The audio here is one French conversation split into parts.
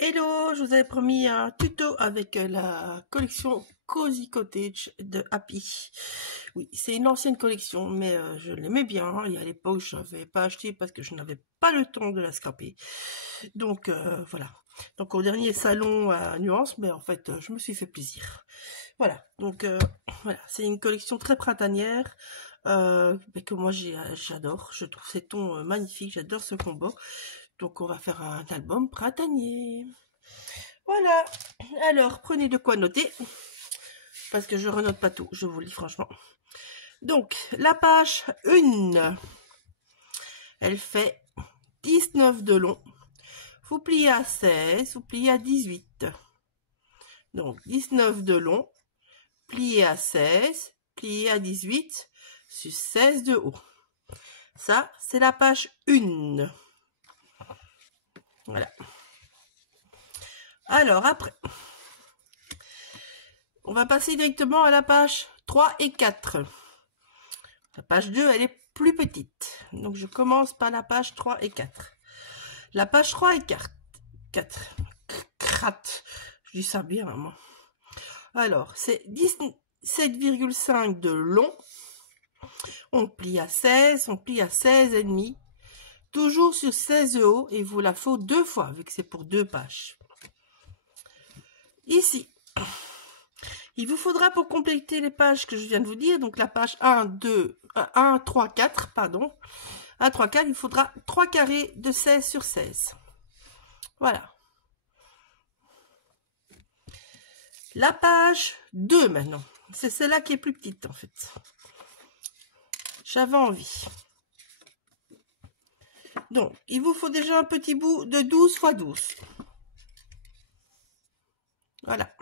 Hello, je vous avais promis un tuto avec la collection Cozy Cottage de Happy. Oui, c'est une ancienne collection, mais je l'aimais bien. Et à l'époque, je n'avais pas acheté parce que je n'avais pas le temps de la scraper. Donc voilà. Donc au dernier salon à Nuance, mais en fait, je me suis fait plaisir. Voilà. Donc voilà, c'est une collection très printanière. Mais que moi j'adore. Je trouve ces tons magnifiques. J'adore ce combo. Donc on va faire un album printanier. Voilà. Alors, prenez de quoi noter. Parce que je renote pas tout, je vous le dis franchement. Donc, la page 1, elle fait 19 de long. Vous pliez à 16, vous pliez à 18. Donc, 19 de long, plié à 16, plié à 18, sur 16 de haut. Ça, c'est la page 1. Voilà. Alors, après, on va passer directement à la page 3 et 4. La page 2, elle est plus petite. Donc, je commence par la page 3 et 4. La page 3 et 4. Je dis ça bien, maman. Alors, c'est 17,5 de long. On plie à 16, on plie à 16 et demi. Toujours sur 16 de haut, et vous la faut 2 fois, vu que c'est pour 2 pages. Ici, il vous faudra pour compléter les pages que je viens de vous dire, donc la page 1, 3, 4, pardon. 1, 3, 4, il faudra 3 carrés de 16 sur 16. Voilà. La page 2 maintenant. C'est celle-là qui est plus petite en fait. J'avais envie. Donc, il vous faut déjà un petit bout de 12 x 12. Voilà.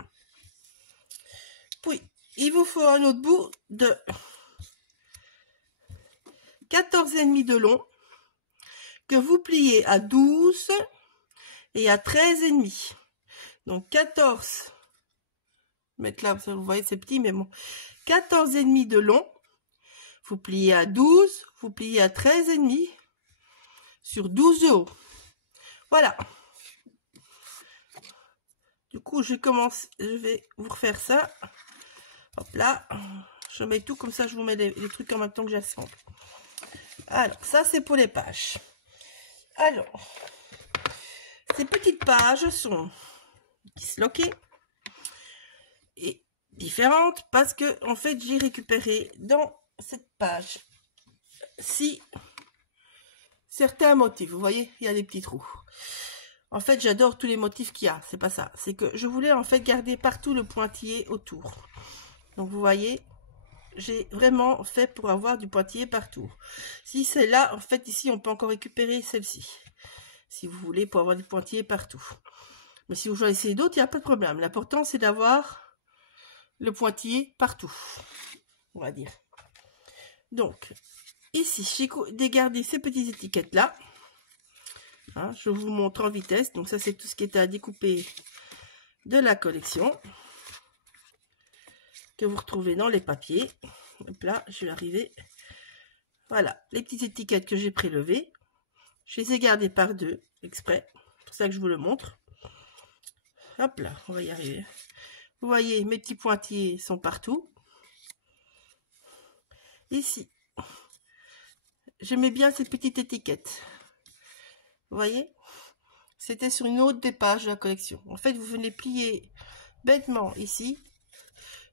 Puis, il vous faut un autre bout de 14,5 de long que vous pliez à 12 et à 13,5. Donc, 14. Mettre là, vous voyez, c'est petit, mais bon. 14,5 de long. Vous pliez à 12, vous pliez à 13,5 sur 12 de haut. Voilà. Du coup, je vais vous refaire ça. Hop là. Je mets tout comme ça, je vous mets les trucs en même temps que j'assemble. Alors, ça, c'est pour les pages. Alors, ces petites pages sont disloquées et différentes parce que, en fait, j'ai récupéré dans cette page-ci certains motifs. Vous voyez, il y a des petits trous. En fait, j'adore tous les motifs qu'il y a. C'est pas ça. C'est que je voulais, en fait, garder partout le pointillé autour. Donc, vous voyez, j'ai vraiment fait pour avoir du pointillé partout. Si c'est là, en fait, ici, on peut encore récupérer celle-ci. Si vous voulez, pour avoir du pointillé partout. Mais si vous choisissez d'autres, il n'y a pas de problème. L'important, c'est d'avoir le pointillé partout. On va dire. Donc, ici, j'ai dégardé ces petites étiquettes-là. Hein, je vous montre en vitesse. Donc, ça, c'est tout ce qui était à découper de la collection. Que vous retrouvez dans les papiers. Hop là, je vais arriver. Voilà, les petites étiquettes que j'ai prélevées. Je les ai gardées par deux, exprès. C'est pour ça que je vous le montre. Hop là, on va y arriver. Vous voyez, mes petits pointillés sont partout. Ici, je mets bien ces petites étiquettes. Vous voyez, c'était sur une autre des pages de la collection. En fait, vous venez plier bêtement ici.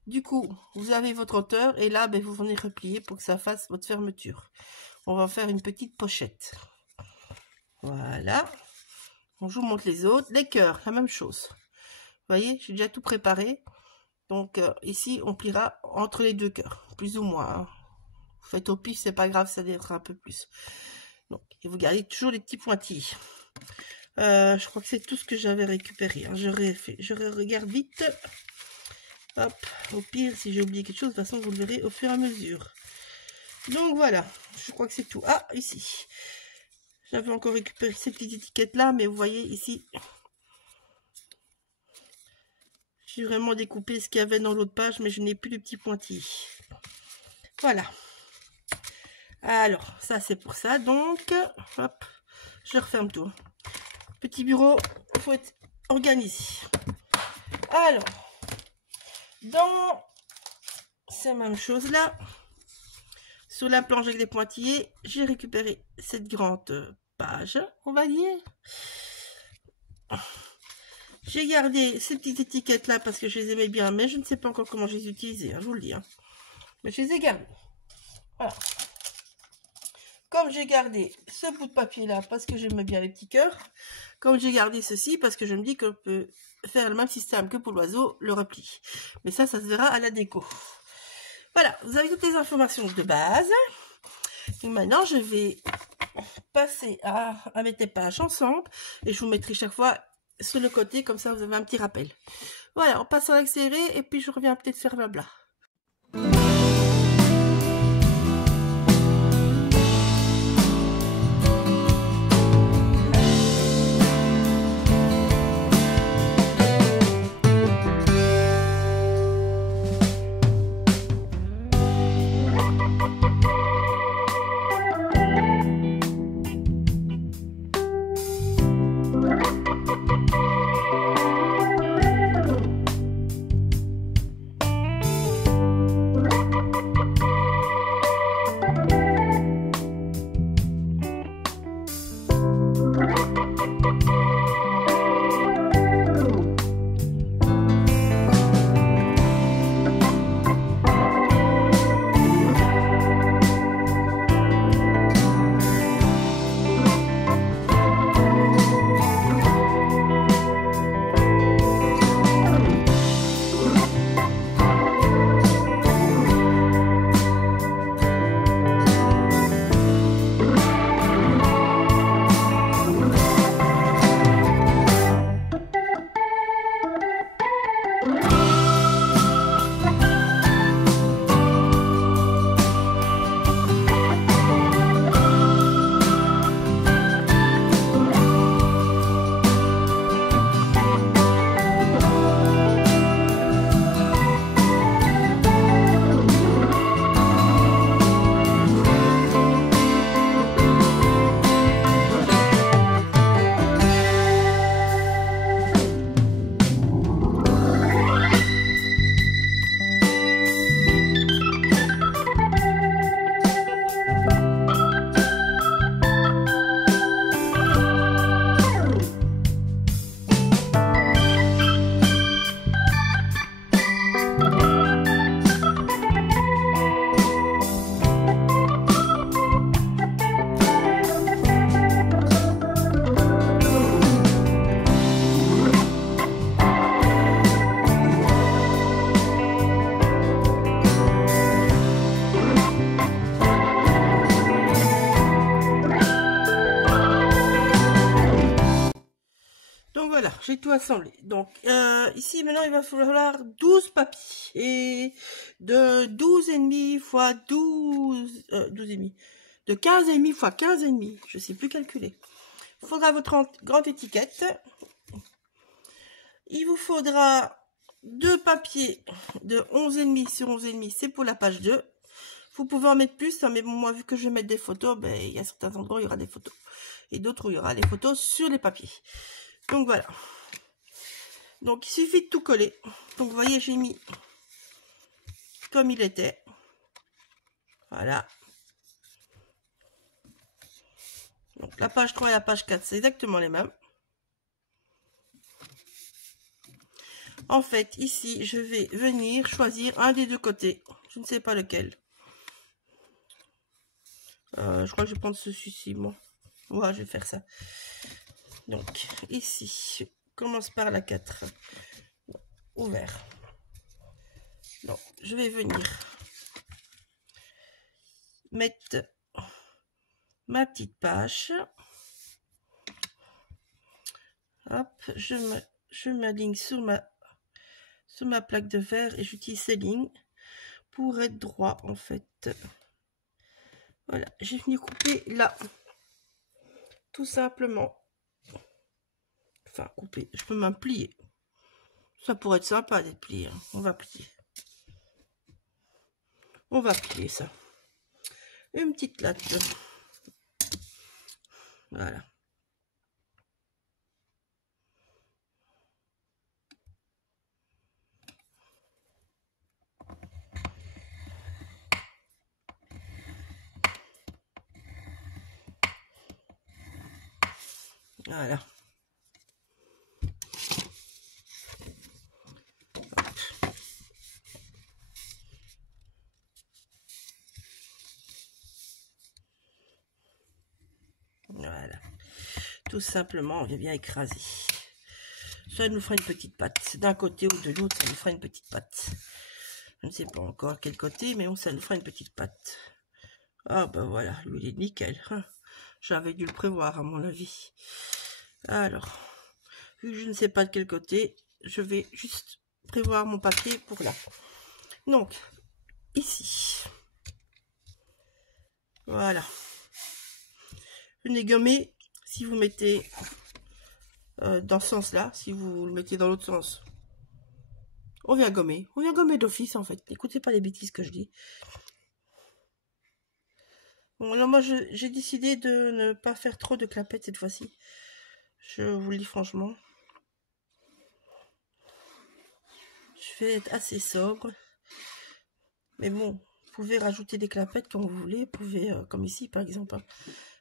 Du coup, vous avez votre hauteur et là, ben, vous venez replier pour que ça fasse votre fermeture. On va faire une petite pochette. Voilà. Je vous montre les autres. Les cœurs, la même chose. Vous voyez, j'ai déjà tout préparé. Donc, ici, on pliera entre les deux cœurs, plus ou moins. Hein. Vous faites au pif, c'est pas grave, ça devra un peu plus. Donc, et vous gardez toujours les petits pointillés. Je crois que c'est tout ce que j'avais récupéré. Hein. Je regarde vite. Hop, au pire, si j'ai oublié quelque chose, de toute façon, vous le verrez au fur et à mesure. Donc, voilà, je crois que c'est tout. Ah, ici. J'avais encore récupéré cette petite étiquette-là, mais vous voyez, ici, j'ai vraiment découpé ce qu'il y avait dans l'autre page, mais je n'ai plus de petits pointillés. Voilà. Alors, ça, c'est pour ça. Donc, hop, je referme tout. Petit bureau, il faut être organisé. Alors, dans ces mêmes choses là, sur la planche avec des pointillés, j'ai récupéré cette grande page, on va dire. J'ai gardé ces petites étiquettes là parce que je les aimais bien, mais je ne sais pas encore comment je les utilisais, hein, je vous le dis. Hein. Mais je les ai gardées. Voilà. Comme j'ai gardé ce bout de papier là parce que j'aimais bien les petits cœurs, comme j'ai gardé ceci parce que je me dis qu'on peut faire le même système que pour l'oiseau, le repli. Mais ça se verra à la déco. Voilà, vous avez toutes les informations de base. Et maintenant, je vais passer à mettre les pages ensemble et je vous mettrai chaque fois sur le côté, comme ça vous avez un petit rappel. Voilà, on passe à l'accéléré et puis je reviens peut-être faire blabla. Voilà, j'ai tout assemblé. Donc, ici, maintenant, il va falloir 12 papiers de 12,5 fois 12, 12,5, de 15,5 fois 15,5. Je ne sais plus calculer. Il faudra votre grande étiquette. Il vous faudra 2 papiers de 11,5 sur 11,5, c'est pour la page 2. Vous pouvez en mettre plus, hein, mais bon, moi, vu que je vais mettre des photos, ben, il y a certains endroits où il y aura des photos. Et d'autres où il y aura les photos sur les papiers. Donc voilà. Donc il suffit de tout coller. Donc vous voyez, j'ai mis comme il était. Voilà. Donc la page 3 et la page 4, c'est exactement les mêmes. En fait, ici, je vais venir choisir un des deux côtés. Je ne sais pas lequel. Je crois que je vais prendre celui-ci, moi. Ouais, je vais faire ça. Donc, ici, je commence par la 4. Ouvert. Donc, je vais venir mettre ma petite page. Hop, je m'aligne sur ma plaque de verre et j'utilise ces lignes pour être droit en fait. Voilà, j'ai fini couper là. Tout simplement. Enfin, couper, je peux même plier. Ça pourrait être sympa d'être plié. Hein. On va plier. On va plier ça. Une petite latte. Voilà. Voilà. Voilà. Tout simplement, on vient bien écraser. Ça nous fera une petite pâte. D'un côté ou de l'autre, ça nous fera une petite pâte. Je ne sais pas encore quel côté, mais ça nous fera une petite pâte. Ah ben voilà, lui il est nickel. J'avais dû le prévoir à mon avis. Alors, vu que je ne sais pas de quel côté, je vais juste prévoir mon papier pour là. Donc, ici. Voilà. Venez gommer si vous mettez dans ce sens-là, si vous le mettez dans l'autre sens. On vient gommer d'office en fait. N'écoutez pas les bêtises que je dis. Bon, alors moi j'ai décidé de ne pas faire trop de clapettes cette fois-ci. Je vous le dis franchement. Je vais être assez sobre. Mais bon, vous pouvez rajouter des clapettes quand vous voulez. Vous pouvez, comme ici par exemple. Hein.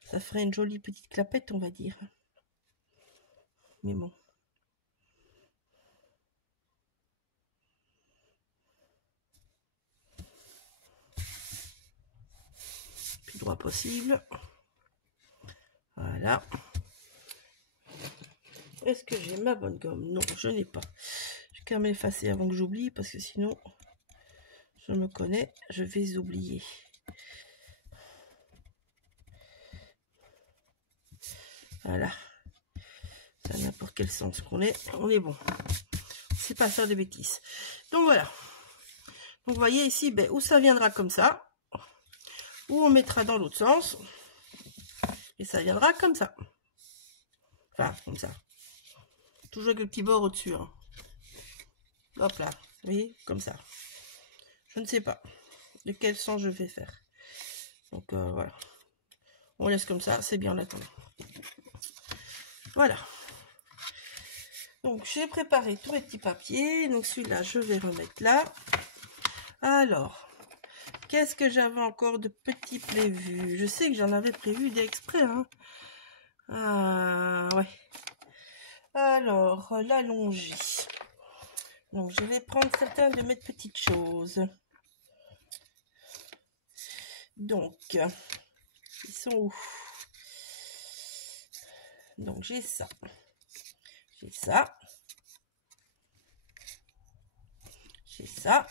Ça ferait une jolie petite clapette, on va dire. Mais bon. Plus droit possible. Voilà. Est-ce que j'ai ma bonne gomme? Non, je n'ai pas. Je vais quand même l'effacer avant que j'oublie parce que sinon, je me connais, je vais oublier. Voilà. Ça n'importe quel sens qu'on est, on est bon. C'est pas faire de bêtises. Donc voilà. Donc vous voyez ici, ben, où ça viendra comme ça, ou on mettra dans l'autre sens, et ça viendra comme ça. Enfin, comme ça. Toujours avec le petit bord au-dessus. Hein. Hop là. Vous voyez, comme ça. Je ne sais pas de quel sens je vais faire. Donc voilà. On laisse comme ça, c'est bien en attendant. Voilà. Donc j'ai préparé tous mes petits papiers. Donc celui-là, je vais remettre là. Alors, qu'est-ce que j'avais encore de petits prévus? Je sais que j'en avais prévu d'exprès. Hein. Ah, ouais. Alors, l'allonger. Donc, je vais prendre certaines de mes petites choses. Donc, ils sont où? Donc, j'ai ça. J'ai ça. J'ai ça.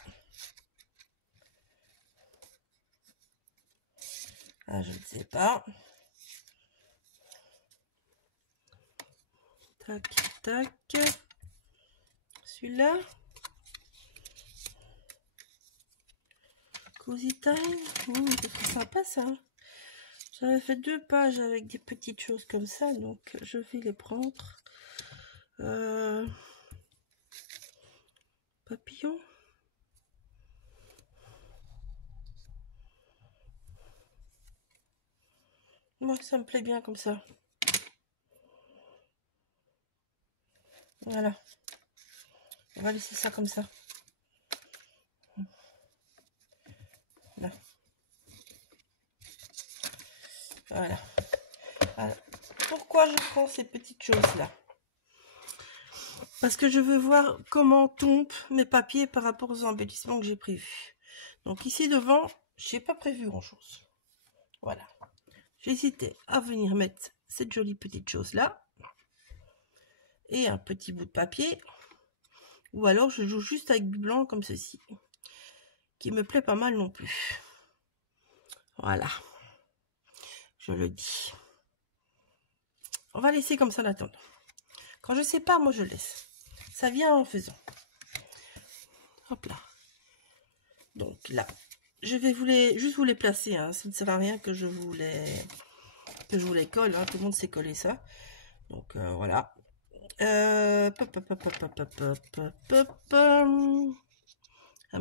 Ah, je ne sais pas. Tac, tac. Celui-là. Cozy Time. C'est sympa ça. J'avais fait 2 pages avec des petites choses comme ça, donc je vais les prendre. Papillon. Moi, ça me plaît bien comme ça. Voilà. On va laisser ça comme ça. Là. Voilà. Alors, pourquoi je prends ces petites choses-là? Parce que je veux voir comment tombent mes papiers par rapport aux embellissements que j'ai prévus. Donc ici devant, j'ai pas prévu grand-chose. Voilà. J'hésitais à venir mettre cette jolie petite chose-là. Et un petit bout de papier. Ou alors je joue juste avec du blanc comme ceci. Qui me plaît pas mal non plus. Voilà. Je le dis. On va laisser comme ça l'attendre. Quand je sais pas, moi je laisse. Ça vient en faisant. Hop là. Donc là, je vais juste vous les placer. Hein. Ça ne sert à rien que je vous les colle. Hein. Tout le monde sait coller ça. Donc voilà. Un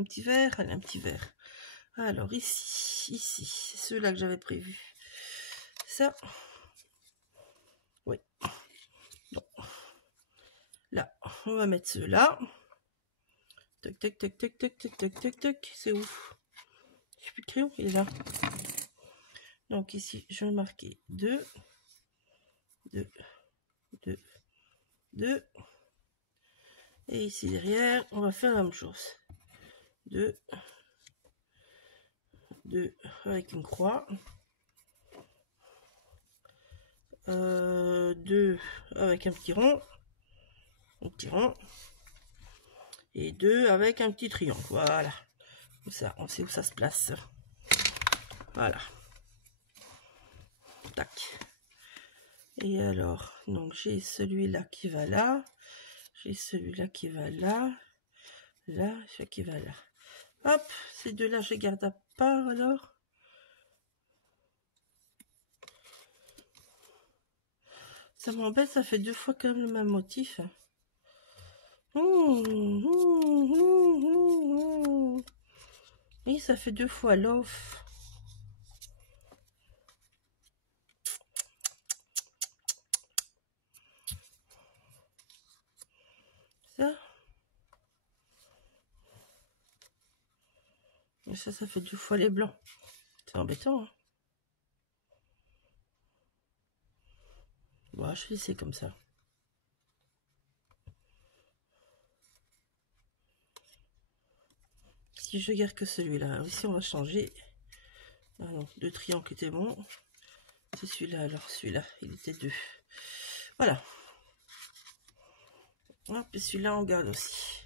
petit verre. Allez, un petit verre. Alors ici, c'est ceux-là que j'avais prévu. Ça. Oui. Bon. Là, on va mettre ceux-là. Tac, tac, tac, tac, tac, tac, tac, tac, tac. C'est où? J'ai plus de crayon, il est là. Donc ici, je vais marquer 2, 2, 2, 2. Et ici derrière, on va faire la même chose. 2, 2 avec une croix. 2 avec un petit rond. Et 2 avec un petit triangle. Voilà. Comme ça, on sait où ça se place. Voilà. Tac. Et alors, donc j'ai celui-là qui va là. J'ai celui-là qui va là. Là, celui qui va là. Hop, ces deux-là, je les garde à part alors. Ça m'embête, ça fait 2 fois quand même le même motif. Et ça fait 2 fois l'off. Ça. Et ça fait 2 fois les blancs. C'est embêtant, hein. Bon, je vais laisser comme ça. Si je garde que celui-là, ici on va changer. Ah non, 2 triangles étaient bons. C'est celui-là, alors celui-là, il était 2. Voilà. Hop, et celui-là on garde aussi.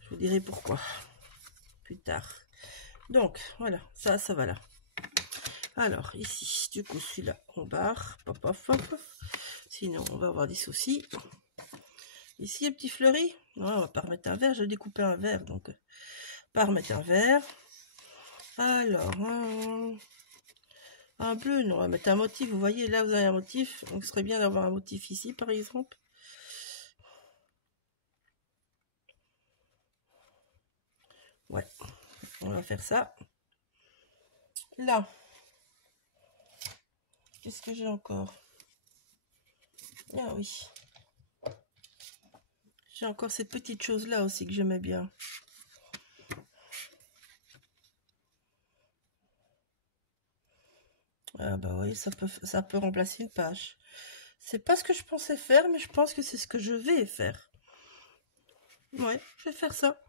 Je vous dirai pourquoi plus tard. Donc voilà, ça va là. Alors ici, du coup celui-là on barre. Pop, pop, pop. Sinon on va avoir des soucis. Ici un petit fleuri. Non, on va pas remettre un verre. J'ai découpé un verre, donc pas remettre un verre. Alors un bleu, non, on va mettre un motif. Vous voyez là, vous avez un motif. Donc ce serait bien d'avoir un motif ici, par exemple. Ouais, on va faire ça. Là, qu'est-ce que j'ai encore? Ah oui. J'ai encore ces petites choses-là aussi que j'aimais bien. Ah bah oui, ça peut remplacer une page. C'est pas ce que je pensais faire, mais je pense que c'est ce que je vais faire. Ouais, je vais faire ça.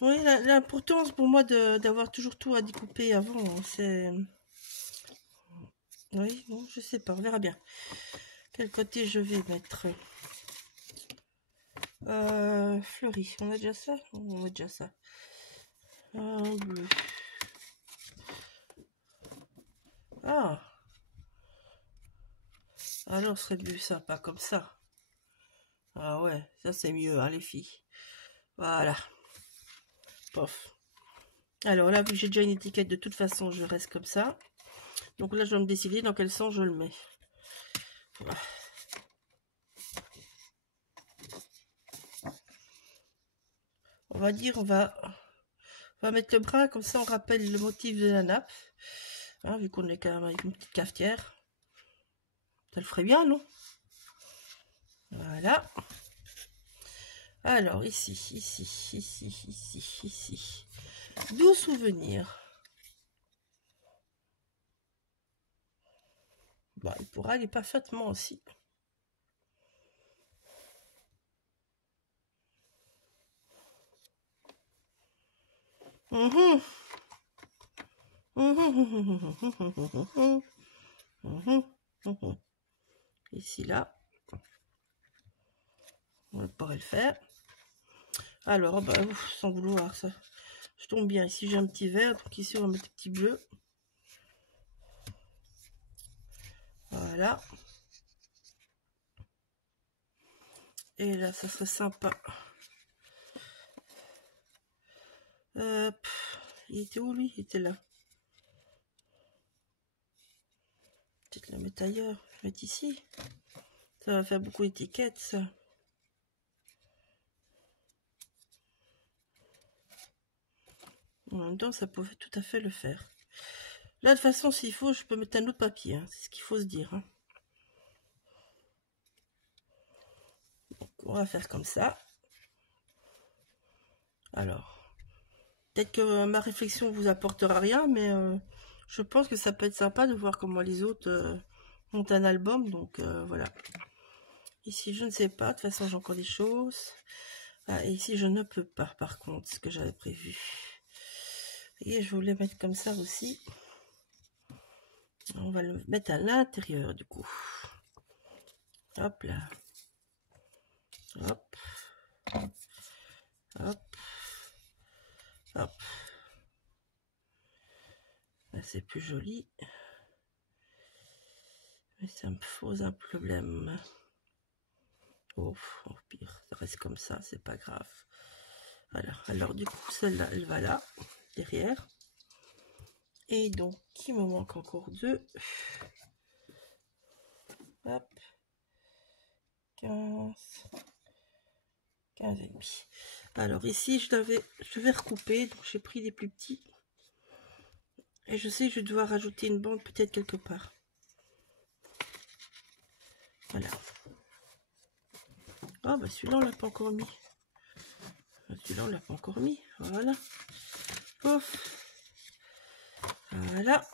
Oui, l'importance pour moi d'avoir toujours tout à découper avant, c'est... Oui, bon, je sais pas, on verra bien. Quel côté je vais mettre? Fleuri, on a déjà ça? On a déjà ça. Un bleu. Ah! Alors, ce serait plus sympa comme ça. Ah ouais, ça c'est mieux, hein, les filles. Voilà. Pof. Alors là, vu que j'ai déjà une étiquette, de toute façon, je reste comme ça. Donc là, je dois me décider dans quel sens je le mets. Voilà. On va dire, on va mettre le bras, comme ça on rappelle le motif de la nappe. Hein, vu qu'on est quand même avec une petite cafetière. Ça le ferait bien, non? Voilà. Alors, ici. 12 souvenirs. Bah, il pourra aller parfaitement aussi. Ici, là. On pourrait le faire. Alors, bah, sans vouloir, ça. Je tombe bien. Ici, j'ai un petit vert. Donc, ici, on va mettre un petit bleu. Voilà. Et là, ça serait sympa. Il était où, lui? Il était là. Peut-être la mettre ailleurs. Je vais mettre ici. Ça va faire beaucoup d'étiquettes, ça. En même temps, ça pouvait tout à fait le faire. Là, de toute façon, s'il faut, je peux mettre un autre papier. Hein. C'est ce qu'il faut se dire. Hein. Donc, on va faire comme ça. Alors, peut-être que ma réflexion vous apportera rien, mais je pense que ça peut être sympa de voir comment les autres monte un album, donc voilà. Ici, je ne sais pas, de toute façon, j'ai encore des choses. Ah, et ici, je ne peux pas, par contre, ce que j'avais prévu. Et je voulais mettre comme ça aussi. On va le mettre à l'intérieur, du coup. Hop là. Hop. Hop. Hop. Là, c'est plus joli. Mais ça me pose un problème. Oh, au pire, ça reste comme ça, c'est pas grave. Voilà, alors du coup, celle-là, elle va là, derrière. Et donc, il me manque encore 2. Hop. 15. 15 et demi. Alors ici, je vais recouper, donc j'ai pris des plus petits. Et je sais que je vais devoir rajouter une bande peut-être quelque part. Voilà. Oh, bah celui-là, on l'a pas encore mis. Celui-là, on l'a pas encore mis. Voilà. Pouf. Voilà.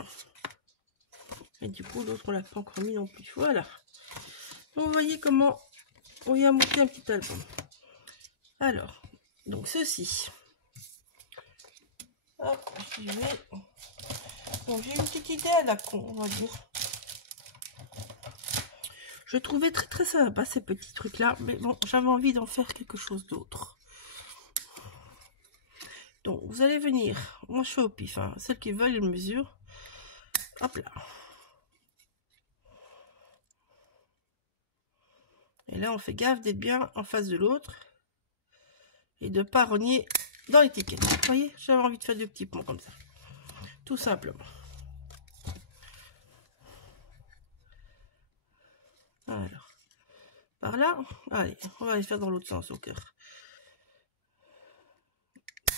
Et du coup, l'autre, on l'a pas encore mis non plus. Voilà. Donc, vous voyez comment on y a monté un petit album. Alors, donc ceci. Hop, j'y vais. Donc, j'ai une petite idée à la con, on va dire. Je trouvais très très sympa ces petits trucs là, mais bon, j'avais envie d'en faire quelque chose d'autre. Donc vous allez venir, moi je fais au pif, hein. Celles qui veulent une mesure, hop là. Et là on fait gaffe d'être bien en face de l'autre et de pas rogner dans l'étiquette. Vous voyez, j'avais envie de faire 2 petits ponts comme ça, tout simplement. Alors, par là, allez, on va aller faire dans l'autre sens au cœur.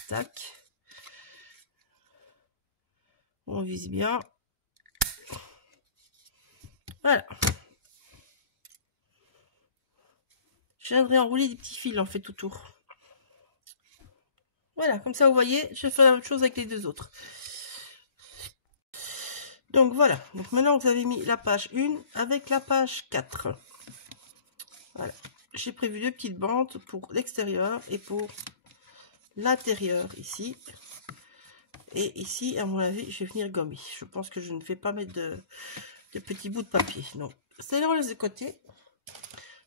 Tac. On vise bien. Voilà. Je viendrai enrouler des petits fils en fait autour. Voilà, comme ça vous voyez, je vais faire la même chose avec les 2 autres. Donc voilà, donc maintenant vous avez mis la page 1 avec la page 4. Voilà, j'ai prévu 2 petites bandes pour l'extérieur et pour l'intérieur ici. Et ici, à mon avis, je vais venir gommer. Je pense que je ne vais pas mettre de petits bouts de papier. Donc, c'est là les côtés.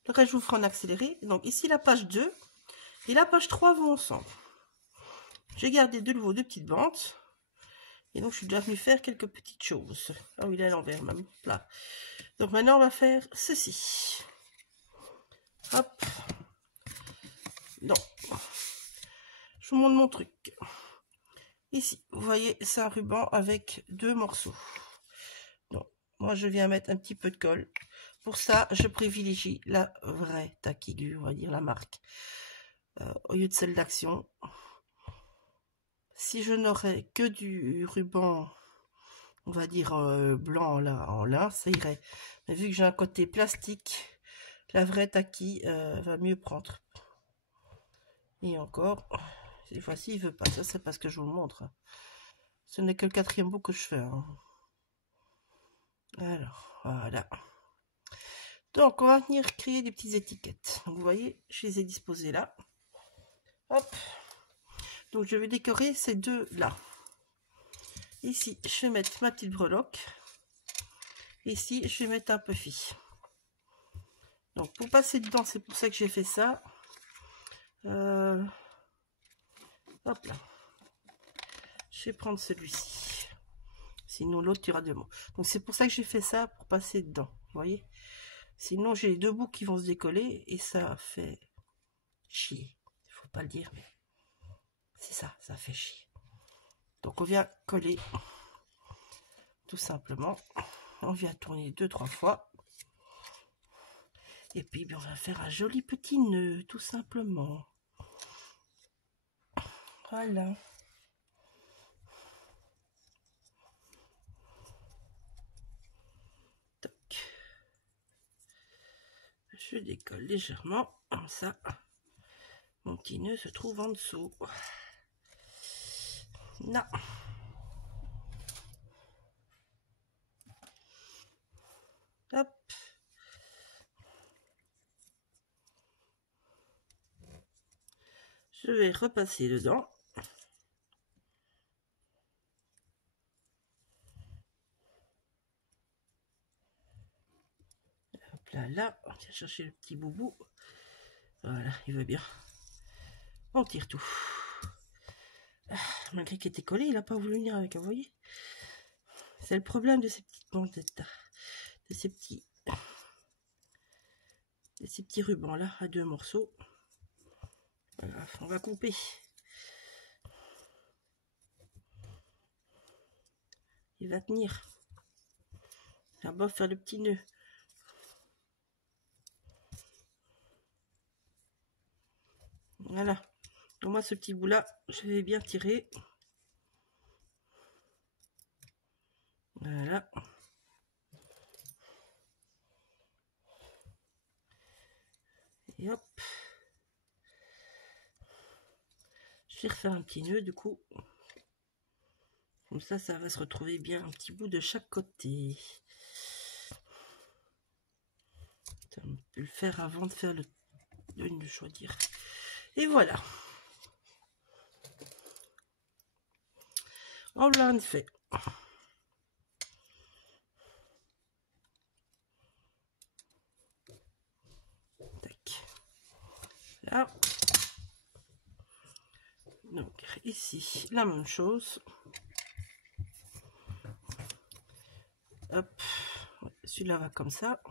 Le reste, je vous ferai en accéléré. Donc ici, la page 2 et la page 3 vont ensemble. J'ai gardé de nouveau 2 petites bandes. Et donc, je suis déjà venue faire quelques petites choses. Ah oui, il est à l'envers même. Là. Donc, maintenant, on va faire ceci. Hop. Donc, je vous montre mon truc. Ici, vous voyez, c'est un ruban avec 2 morceaux. Donc, moi, je viens mettre un petit peu de colle. Pour ça, je privilégie la vraie taille aiguë, on va dire la marque, au lieu de celle d'Action. Si je n'aurais que du ruban, on va dire blanc là, en lin, ça irait. Mais vu que j'ai un côté plastique, la vraie taille va mieux prendre. Et encore, cette fois-ci, il veut pas. Ça, c'est parce que je vous le montre. Ce n'est que le 4e bout que je fais. Hein. Alors, voilà. Donc, on va venir créer des petites étiquettes. Donc, vous voyez, je les ai disposées là. Hop. Donc, je vais décorer ces 2 là. Ici, je vais mettre ma petite breloque. Ici, je vais mettre un puffy. Donc, pour passer dedans, c'est pour ça que j'ai fait ça. Hop là. Je vais prendre celui-ci. Sinon, l'autre, tu auras 2 mots. Donc, c'est pour ça que j'ai fait ça, pour passer dedans. Vous voyez? Sinon, j'ai les 2 bouts qui vont se décoller et ça fait chier. Il faut pas le dire, mais c'est ça, ça fait chier. Donc, on vient coller tout simplement. On vient tourner 2-3 fois. Et puis, on va faire un joli petit nœud, tout simplement. Voilà. Toc. Je décolle légèrement, comme ça. Mon petit nœud se trouve en dessous. Non. Hop. Je vais repasser dedans. Hop là, là, on vient chercher le petit boubou. Voilà, il va bien. On tire tout. Ah, malgré qu'il était collé, il n'a pas voulu venir avec, vous voyez. C'est le problème de ces petites bandettes, de ces petits rubans là, à 2 morceaux. Voilà, on va couper. Il va tenir. Là-bas, faire le petit nœud. Voilà. Donc moi, ce petit bout là, je vais bien tirer. Voilà. Et hop. Je vais refaire un petit nœud du coup. Comme ça va se retrouver bien un petit bout de chaque côté. On peut le faire avant de faire le nœud, je dois dire. Et voilà. On l'a fait. Tac. Là. Donc ici, la même chose. Hop. Celui-là va comme ça.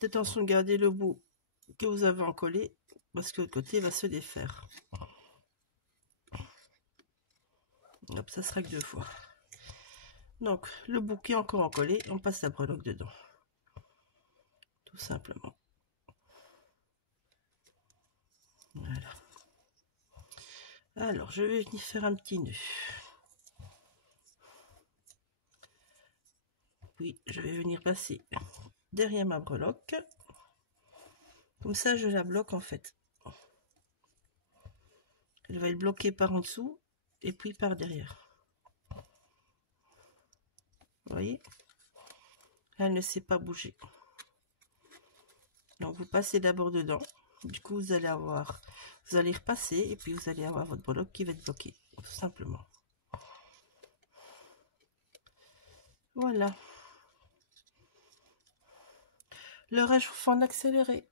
Faites attention de garder le bout que vous avez encollé, parce que l'autre côté va se défaire. Hop, ça sera que 2 fois. Donc, le bout qui est encore encollé, on passe la breloque dedans. Tout simplement. Voilà. Alors, je vais venir faire un petit nœud. Puis, je vais venir passer derrière ma breloque. Comme ça, je la bloque en fait. Elle va être bloquée par en dessous et puis par derrière. Vous voyez? Elle ne s'est pas bougée. Donc, vous passez d'abord dedans. Du coup, vous allez repasser et puis vous allez avoir votre breloque qui va être bloquée, tout simplement. Voilà. Le reste, je vous fais en accéléré.